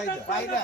हरामखोराला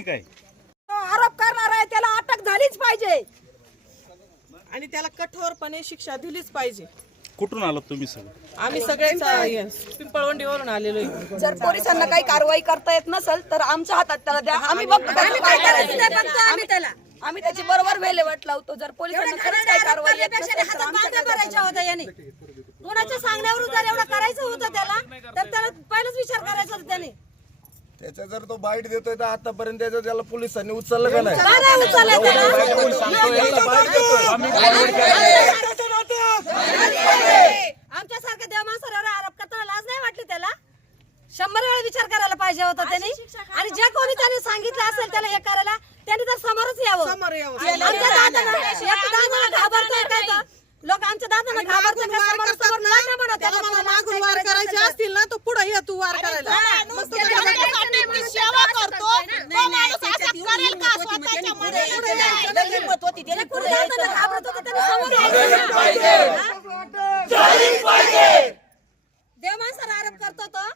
मागणी काय आरोप करणार आहे त्याला अटक झालीच पाहिजे. आणि त्याला कठोरपणे शिक्षा दिलीच पाहिजे. कुठून आलात तुम्ही सगळं? आम्ही सगळेच पिंपळवंडीवरून आलेलो आहे. जर पोलिसांना काही कारवाई करता येत नसेल तर आमच्या हातात त्याला द्या. आम्ही बघतो त्याचं काय करायचं. ते बघतो आम्ही त्याला. आम्ही त्याची बरोबर वेलेवाट लावतो. जर पोलिसांना खरंच काही कारवाई येत नसेल तर आमच्या करायच्या होत्या याने. कोणाच्या सांगण्यावरून जर एवढं करायचं होतं त्याला तर त्याला पहिलाच विचार करायचा होता त्याने. त्याचा जर तो बाईट देतोय तर आतापर्यंत त्याचं त्याला पोलिसांनी उचललं का नाही? आमच्यासारख्या देव माणसावर आरोप करताना लाज नाही वाटली त्याला? शंभर वेळा विचार करायला पाहिजे होता त्यांनी. आणि जे कोणी त्याने सांगितलं असेल त्याला हे करायला त्यांनी तर समोरच यावं. घाबरतोय काय तर? लोक आमच्या दादांना घाबरतोय मागून का वार समोर समोर करतात नाही म्हणत ना, त्याला त्याला मला मागून वार करायचं असतील ना तो पुढे ये तू वार करायला. मग तो त्याच्या सेवा करतो. तो माणूस असं करेल का स्वतःच्या मनाने हिंमत होती त्याने पुढे यायचं घाबरत होतं त्याने समोर यायचं देव माणसाला आरोप करतो तो.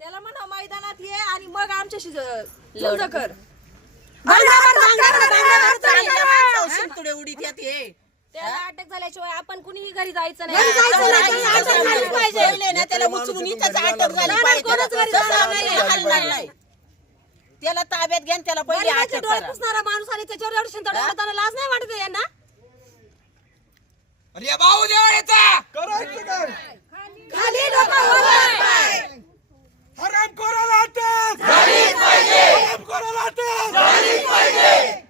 त्याला म्हणा मैदानात ये आणि मग आमच्याशी कर. त्याला अटक झाल्याशिवाय आपण कुणीही घरी जायचं नाही. अटक झालीच पाहिजे. त्याला उचलून इथंच अटक झाली नाही, पाहिजे. कोणच घरी तसं जाणार नाही, नाही. हलणार नाही. त्याला ताब्यात घ्या आणि त्याला पहिले गरिबाचे अटक डोळे करा. पुसणारा माणूस आणि त्याच्यावर एवढं शिंतडे होताना लाज नाही वाटत यांना? अरे भाऊ देवाड्याचा करायचं काय? खाली डोकं वर पाय. हरामखोराला अटक झाली पाहिजे हरामखोराला अटक झाली पाहिजे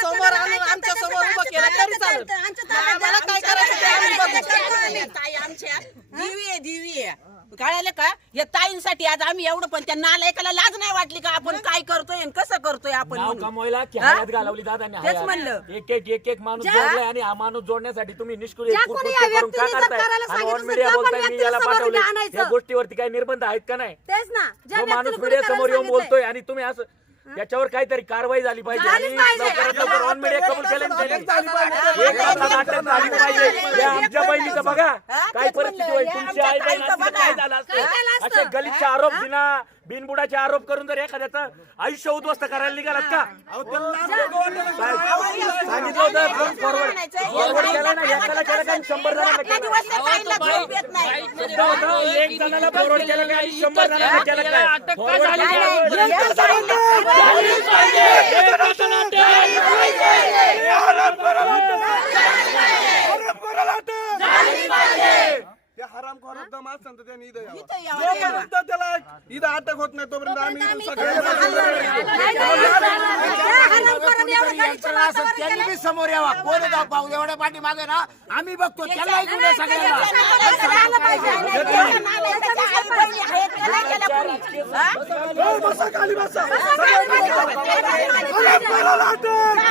समोर आणून आमच्यासमोर उभं केलं तरी चालेल आम्हाला काय करायचं ते आम्ही बघू ताई आमच्या दिवी आहे दिवी आहे कळालं का या ताईंसाठी आज आम्ही एवढं पण त्या नालायकाला लाज नाही वाटली का आपण काय करतोय आणि कसं करतोय आपण नाव म्हणून? कमवायला की हा? हयात घालवली दादांनी तेच हयात. म्हणलं. एक एक एक एक माणूस ज्या- जोडलाय आणि हा माणूस जोडण्यासाठी तुम्ही निष्क्रिय ज्या कोणी या करून का व्यक्तीने जर करताय करायला आणि सांगितलं ऑन असेल, मीडिया त्या पण बोलताय मी व्यक्तीला याला समोर पाठवले आणायचं. या गोष्टीवरती काही निर्बंध आहेत का नाही तेच ना जो माणूस मीडिया कोणी समोर येऊन बोलतोय आणि तुम्ही असं त्याच्यावर काहीतरी कारवाई झाली पाहिजे आणि झालीच पाहिजे. लवकरात लवकर ऑन मीडिया कबूल केलं ना त्यांनी. एक तासात अटक झाली पाहिजे या आमच्या बहिणीचं बघा काय परिस्थिती. होईल तुमची आई बहीण असती तर बघा. काय झालं काय केलं असतं असतं? असे गलितचे आरोप बिना बिनबुडाचे आरोप करून जर एखाद्याचं आयुष्य उद्ध्वस्त करायला निघालात का? काय? सांगितलं होतं फॉरवर्ड फॉरवर्ड केलं ना एकाला केलं का शंभर जणांना आपल्या केलं. दिवस त्या ताईला झोप येत नाही. शब्द होतं, एक जणाला फॉरवर्ड केलं काय शंभर जणांना केलं काय? फॉरवर्ड नाही, केलं. नाही. काय? एक ताईला- ते हराम खोरात दम असेल तर त्याने इथं यावं. इथं यावं. जोपर्यंत त्याला इथं अटक होत नाही तोपर्यंत आम्ही इथून सगळे त्यांनी बी समोर यावा कोण जाऊ पाहू एवढ्या पाठी मागे ना आम्ही बघतो त्याला ऐकू दे सगळ्यांना बसा खाली बसा अटक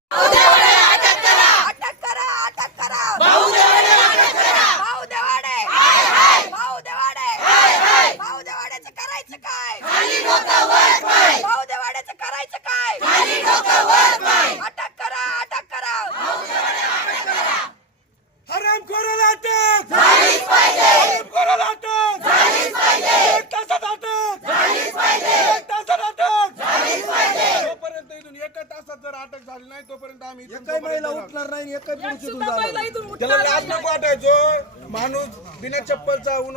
अटक करा अटक करा भाऊ देवाडे अटक करा भाऊ देवाडे भाऊ देवाडे भाऊ देवाड्याचं करायचं काय एकही महिला उठणार नाही एकही पुरुष इथून जाणार नाही. त्याला लाज नको वाटायचो माणूस बिना चप्पलचा उन्हाळ्यात सगळ्यांसाठी जनतेसाठी कुठतो आणि त्याला त्याला म्हणा, बांधव बघ, त्याला समोर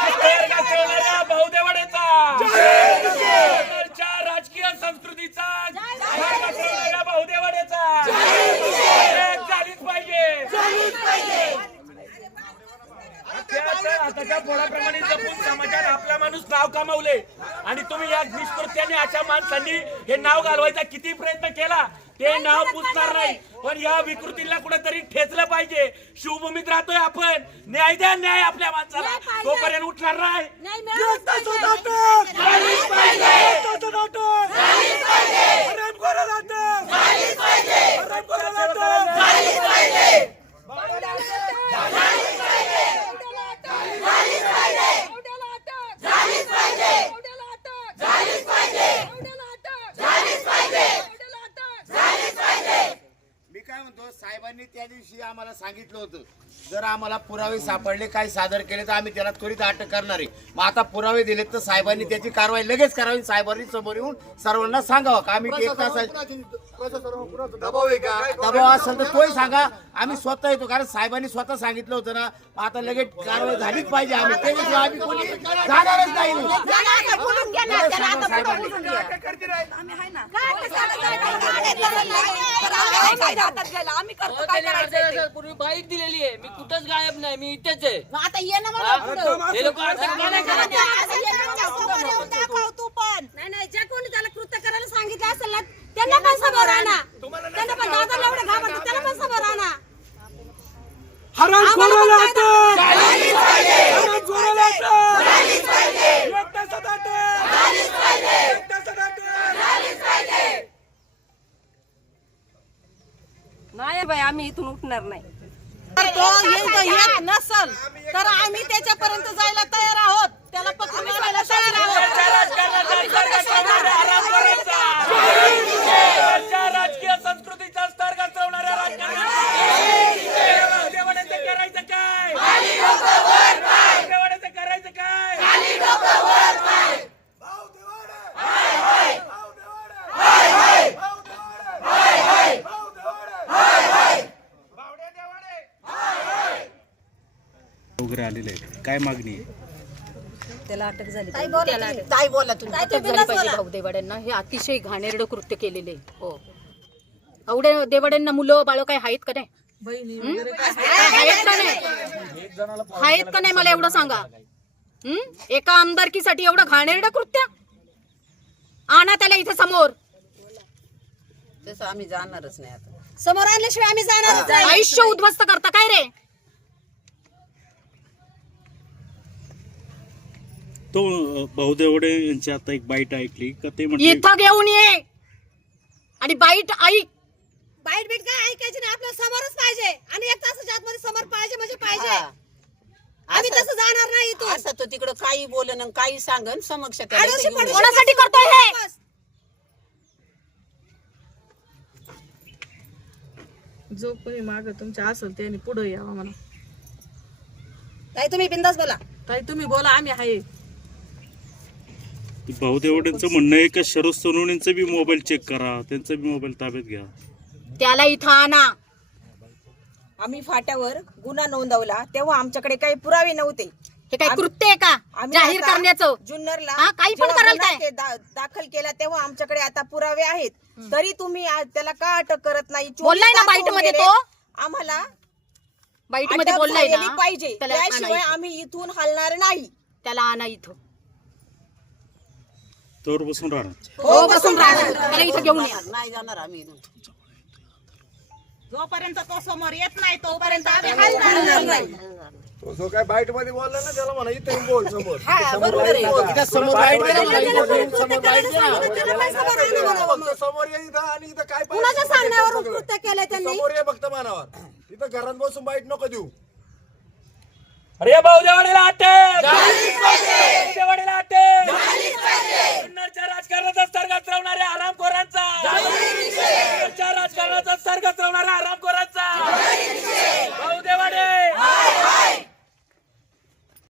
राजकारणाच्या भाऊदेवाडेचा सरकारच्या राजकीय संस्कृतीचा सरकारच्या भाऊदेवाडेचा एक झालीच पाहिजे त्याच्या हाताच्या पोळाप्रमाणे जपून समाजात आपला माणूस नाव कमावले आणि तुम्ही या निष्कृत्याने अशा माणसांनी हे नाव घालवायचा किती प्रयत्न केला ते नाव पुसणार नाही पण या विकृतीला कुठेतरी ठेचलं पाहिजे. शिवभूमीत राहतोय आपण. न्याय द्या न्याय आपल्या माणसाला. तोपर्यंत उठणार नाही काय म्हणतो साहेबांनी त्या दिवशी आम्हाला सांगितलं होतं जर आम्हाला पुरावे सापडले काही सादर केले तर आम्ही त्याला त्वरित अटक करणार आहे. मग आता पुरावे दिले तर साहेबांनी त्याची कारवाई लगेच करावी साहेबांनी समोर येऊन सर्वांना सांगावं का? आम्ही एक तास दबाव आहे का? दबाव असेल तर तोही सांगा. आम्ही स्वतः येतो कारण साहेबांनी स्वतः सांगितलं होतं ना आता लगेच कारवाई झालीच पाहिजे आम्ही. त्याच्याशिवाय आम्ही कोणी जाणारच नाही. आम्ही करतो काय करायचं? ते. पूर्वी बाईक दिलेली आहे. मी कुठंच गायब नाही मी इथेच आहे. आता ये ना मला पुढं. हे लोक अटक केलं का? नाही नाही ज्या कोणी त्याला कृत्य करायला सांगितलं असेल ना त्यांना पण समोर आणा. त्यांना पण दादाला एवढं घाबरतं त्याला पण समोर आणा. पण बाई आम्ही इथून उठणार नाही. तर तो येत नसल तर आम्ही त्याच्यापर्यंत जायला तयार आहोत त्याला पकडून आणायला तयार आहोत सरकारच्या राजकीय संस्कृतीचा स्तर घसरवणाऱ्या राजकारणाला देवाड्याचं करायचं काय देवाड्याचं करायचं काय वगैरे आलेले आहेत. काय मागणी आहे? त्याला अटक झाली ताई बोला तुम्ही. अटक झाली पाहिजे भाऊ देवाड्यांना. हे अतिशय घाणेरडं कृत्य केलेले हो. एवढे देवाड्यांना मुलं बाळ काय आहेत का नाही? हं? काय आहेत? का नाही? आहेत का नाही? मला एवढं सांगा. हं? एका आमदारकीसाठी एवढं घाणेरडं कृत्य? आणा त्याला इथे समोर. तसं आम्ही जाणारच नाही आता. समोर आणल्याशिवाय आम्ही जाणार नाही. आयुष्य उद्ध्वस्त करता काय रे? तो भाऊदेवडे यांची आता एक बाईट ऐकली. का ते म्हटले इथं घेऊन ये. आणि बाईट ऐक. बाईट बीट काय ऐकायची नाही आपल्या समोरच पाहिजे. आणि एक तासाच्या आतमध्ये समोर पाहिजे म्हणजे पाहिजे. आम्ही तसं जाणार नाही इथून. असं तो तिकडं काही बोलन आणि काही सांगन समक्ष त्याला आडोशी इथं घेऊन पडोशी कोणासाठी करतोय हे? बस. जो कोणी माग तुमच्या असेल त्याने पुढे यावं म्हणा. ताई तुम्ही बिंदास बोला. ताई तुम्ही बोला आम्ही आहे. भाऊदेवड्यांचं म्हणणं आहे का शरद सोनवणेंचा बी मोबाईल चेक करा त्यांचा बी मोबाईल ताब्यात घ्या. त्याला इथं आणा. आम्ही फाट्यावर गुन्हा नोंदवला तेव्हा आमच्याकडे काही पुरावे नव्हते. हे काय कृत्य आहे का? आम्ही जाहीर आता करण्याचं? जुन्नरला हा, काही पण जेव्हा कराल गुन्हा काय? ते दा- दाखल केला तेव्हा आमच्याकडे आता पुरावे आहेत. तरी तुम्ही आज त्याला का अटक करत नाही? चोवीस बोललाय ना तास बाईट होऊन गेले. तो आम्हाला बाईटमध्ये अटक बोललाय झालेली ना पाहिजे. त्याला आणा त्याशिवाय इथं. आम्ही इथून हलणार नाही. त्याला आणा इथं तोवर बसून राहणार. हो बसून राहणार. त्याला इथं घेऊन या. नाही जाणार आम्ही इथून. जोपर्यंत तो समोर येत नाही तोपर्यंत आम्ही हलणार नाही. तो जो काय बाईटमध्ये बोलला ना त्याला म्हणा इथे बोल समोर. इथं समोर इथं समोर बाईट दे ना. त्याला पण समोर आणा म्हणावं. फक्त समोर ये इथं आणि इथं काय पाहिजे कुणाच्या ते सांगण्यावरून सगळं. कृत्य केलंय त्यांनी? समोर ये फक्त मानावर. इथं घरात बसून बाईट नको देऊ. अरे भाऊदेवाडीला अटक भाऊदेवाडीला अटक जुन्नरच्या राजकारणाचा स्तर घसरवणाऱ्या आरामखोरांचा जुन्नरच्या राजकारणाचा स्तर घसरवणाऱ्या आरामखोरांचा भाऊदेवाडे